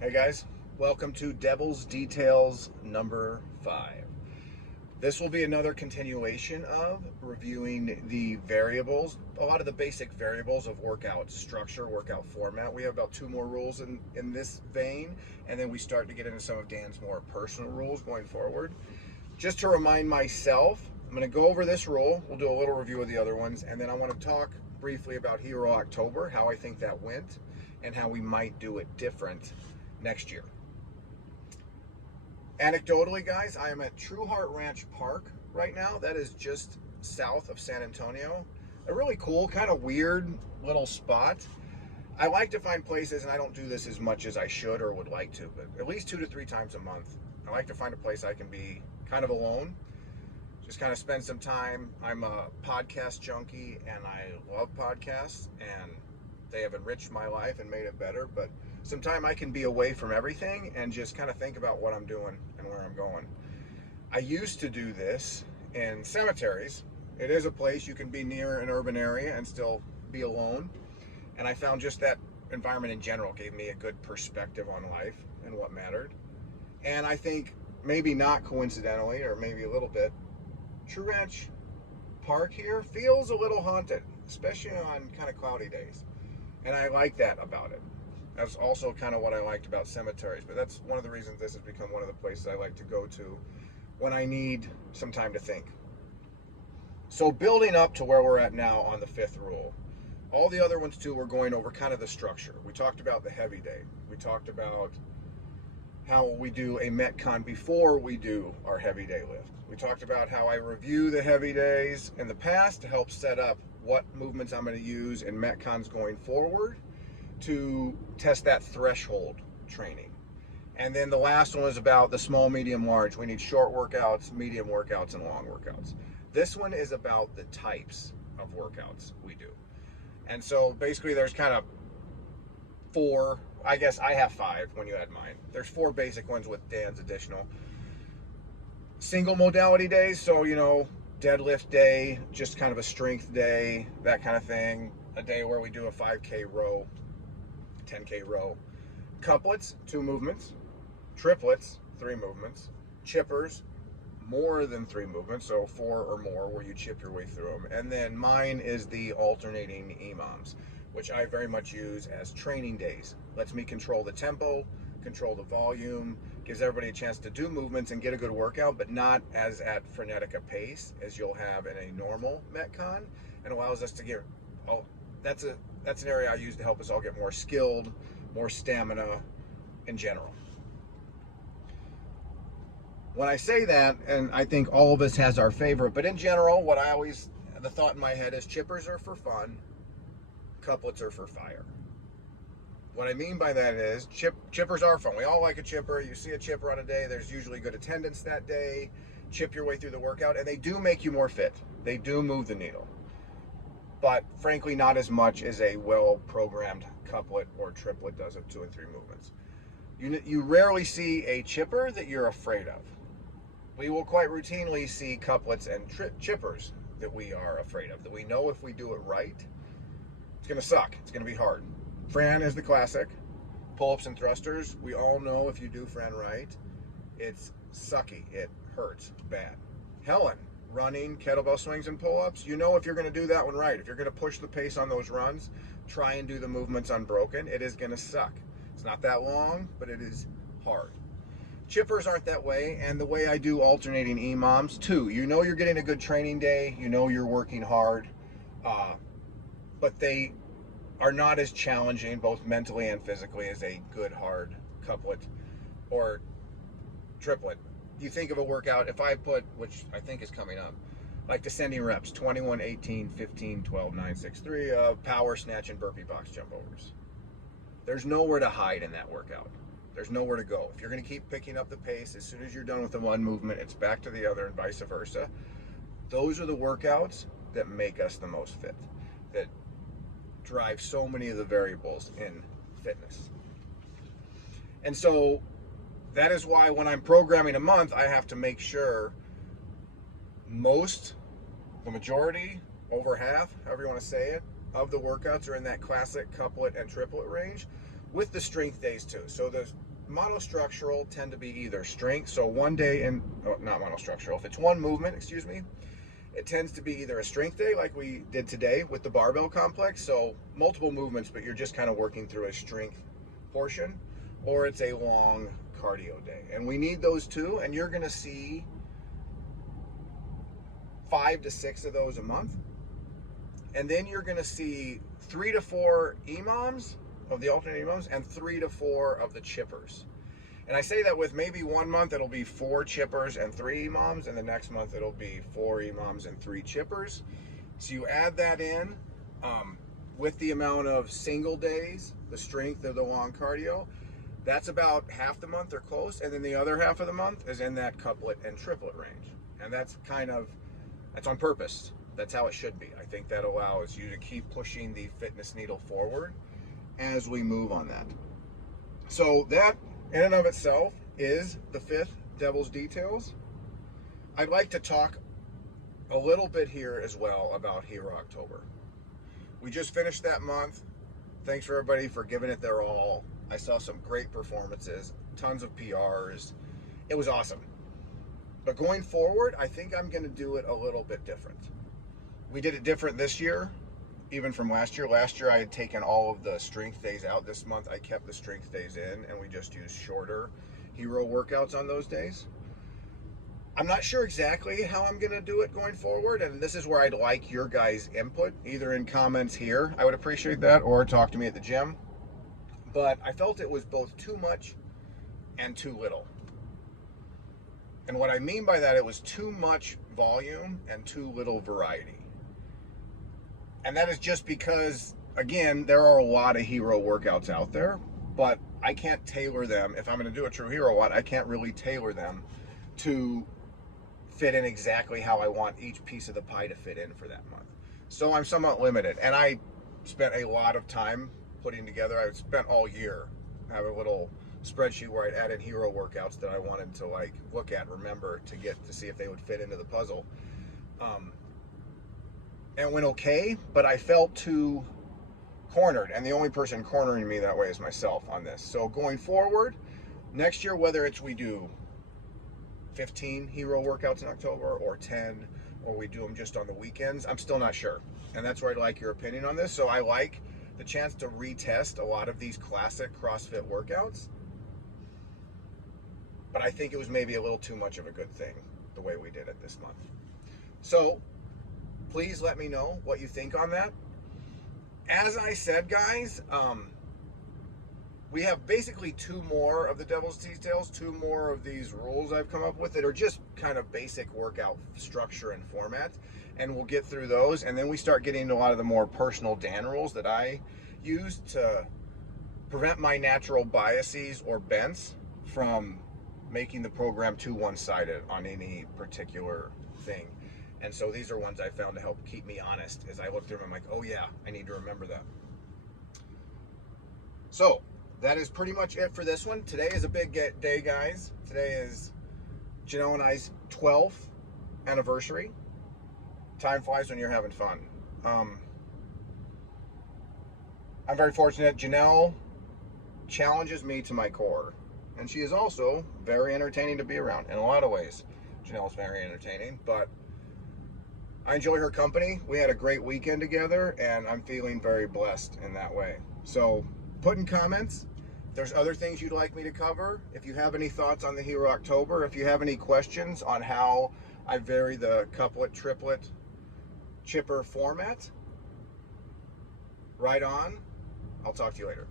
Hey guys, welcome to Devil's Details number 5. This will be another continuation of reviewing the variables, a lot of the basic variables of workout structure, workout format. We have about 2 more rules in this vein, and then we start to get into some of Dan's more personal rules going forward. Just to remind myself, I'm going to go over this rule, we'll do a little review of the other ones, and then I want to talk briefly about HEROctober, how I think that went, and how we might do it different next year. Anecdotally, guys, I am at True Heart Ranch Park right now. That is just south of San Antonio. A really cool, kind of weird little spot. I like to find places, and I don't do this as much as I should or would like to, but at least 2 to 3 times a month, I like to find a place I can be kind of alone, just kind of spend some time. I'm a podcast junkie, and I love podcasts, and they have enriched my life and made it better, but sometime I can be away from everything and just kind of think about what I'm doing and where I'm going. I used to do this in cemeteries. It is a place you can be near an urban area and still be alone. And I found just that environment in general gave me a good perspective on life and what mattered. And I think maybe not coincidentally, or maybe a little bit, True Ranch Park here feels a little haunted, especially on kind of cloudy days. And I like that about it. That's also kind of what I liked about cemeteries, but that's one of the reasons this has become one of the places I like to go to when I need some time to think. So building up to where we're at now on the 5th rule, all the other ones too, we're going over kind of the structure. We talked about the heavy day. We talked about how we do a Metcon before we do our heavy day lift. We talked about how I review the heavy days in the past to help set up what movements I'm going to use in Metcons going forward to test that threshold training. And then the last one is about the small, medium, large. We need short workouts, medium workouts, and long workouts. This one is about the types of workouts we do. And so basically there's kind of 4, I guess I have 5 when you add mine. There's 4 basic ones with Dan's additional. Single modality days, so deadlift day, just kind of a strength day, that kind of thing. A day where we do a 5K row, 10K row. Couplets, 2 movements. Triplets, 3 movements. Chippers, more than 3 movements, so 4 or more where you chip your way through them. And then mine is the alternating EMOMs, which I very much use as training days. Lets me control the tempo, control the volume, gives everybody a chance to do movements and get a good workout, but not as at frenetic a pace as you'll have in a normal Metcon, and allows us to get, that's an area I use to help us all get more skilled, more stamina in general. When I say that, and I think all of us has our favorite, but in general, the thought in my head is chippers are for fun, couplets are for fire. What I mean by that is chippers are fun. We all like a chipper. You see a chipper on a day, there's usually good attendance that day. Chip your way through the workout, and they do make you more fit. They do move the needle. But frankly, not as much as a well-programmed couplet or triplet does of 2 and 3 movements. You rarely see a chipper that you're afraid of. We will quite routinely see couplets and chippers that we are afraid of, that we know if we do it right, it's going to suck. It's going to be hard. Fran is the classic. Pull-ups and thrusters, we all know if you do Fran right, it's sucky. It hurts bad. Helen, running, kettlebell swings, and pull-ups, you know if you're going to do that one right. If you're going to push the pace on those runs, try and do the movements unbroken. It is going to suck. It's not that long, but it is hard. Chippers aren't that way, and the way I do alternating EMOMs too. You know you're getting a good training day. You know you're working hard, but they are not as challenging both mentally and physically as a good hard couplet or triplet. You think of a workout, if I put, which I think is coming up, like descending reps, 21, 18, 15, 12, 9, 6, 3, power, snatch, and burpee box jump overs. There's nowhere to hide in that workout. There's nowhere to go. If you're going to keep picking up the pace, as soon as you're done with the one movement, it's back to the other and vice versa. Those are the workouts that make us the most fit, that drive so many of the variables in fitness. And so that is why when I'm programming a month, I have to make sure the majority, over half, however you want to say it, of the workouts are in that classic couplet and triplet range, with the strength days too. So monostructural tend to be either strength, so one day in, oh, not monostructural, if it's one movement, excuse me, it tends to be either a strength day like we did today with the barbell complex, so multiple movements, but you're just kind of working through a strength portion, or it's a long cardio day. And we need those too, and you're going to see 5 to 6 of those a month. And then you're going to see 3 to 4 EMOMs of the alternate EMOMs and 3 to 4 of the chippers. And I say that with maybe one month it'll be 4 chippers and 3 EMOMs, and the next month it'll be 4 EMOMs and 3 chippers. So you add that in with the amount of single days, the strength of the long cardio, that's about half the month or close, and then the other half of the month is in that couplet and triplet range. And that's that's on purpose. That's how it should be. I think that allows you to keep pushing the fitness needle forward as we move on that. So that in and of itself is the 5th Devil's Details. I'd like to talk a little bit here as well about HEROctober. We just finished that month. Thanks for everybody for giving it their all. I saw some great performances, tons of PRs. It was awesome. But going forward, I think I'm going to do it a little bit different. We did it different this year, even from last year. Last year I had taken all of the strength days out. This month I kept the strength days in, and we just used shorter hero workouts on those days. I'm not sure exactly how I'm going to do it going forward, and this is where I'd like your guys' input, either in comments here, I would appreciate that, or talk to me at the gym. But I felt it was both too much and too little. And what I mean by that, it was too much volume and too little variety. And that is just because, again, there are a lot of hero workouts out there, but I can't tailor them. If I'm going to do a true hero one, I can't really tailor them to fit in exactly how I want each piece of the pie to fit in for that month. So I'm somewhat limited. And I spent a lot of time putting together, I spent all year, have a little spreadsheet where I'd added hero workouts that I wanted to look at, remember, to get to see if they would fit into the puzzle. And it went okay, but I felt too cornered, and the only person cornering me that way is myself on this. So going forward, next year, whether it's we do 15 hero workouts in October or 10, or we do them just on the weekends, I'm still not sure. And that's where I'd like your opinion on this. So I like the chance to retest a lot of these classic CrossFit workouts, but I think it was maybe a little too much of a good thing the way we did it this month. So please let me know what you think on that. As I said, guys, we have basically 2 more of the Devil's Details, 2 more of these rules I've come up with that are just kind of basic workout structure and format, and we'll get through those, and then we start getting into a lot of the more personal Dan rules that I use to prevent my natural biases or bents from making the program too one-sided on any particular thing. And so these are ones I found to help keep me honest. As I look through them, I'm like, oh yeah, I need to remember that. So that is pretty much it for this one. Today is a big day, guys. Today is Janelle and I's 12th anniversary. Time flies when you're having fun. I'm very fortunate. Janelle challenges me to my core. And she is also very entertaining to be around in a lot of ways. Janelle's very entertaining, but I enjoy her company. We had a great weekend together, and I'm feeling very blessed in that way. So put in comments if there's other things you'd like me to cover. If you have any thoughts on the HEROctober, if you have any questions on how I vary the couplet, triplet, chipper format, right on. I'll talk to you later.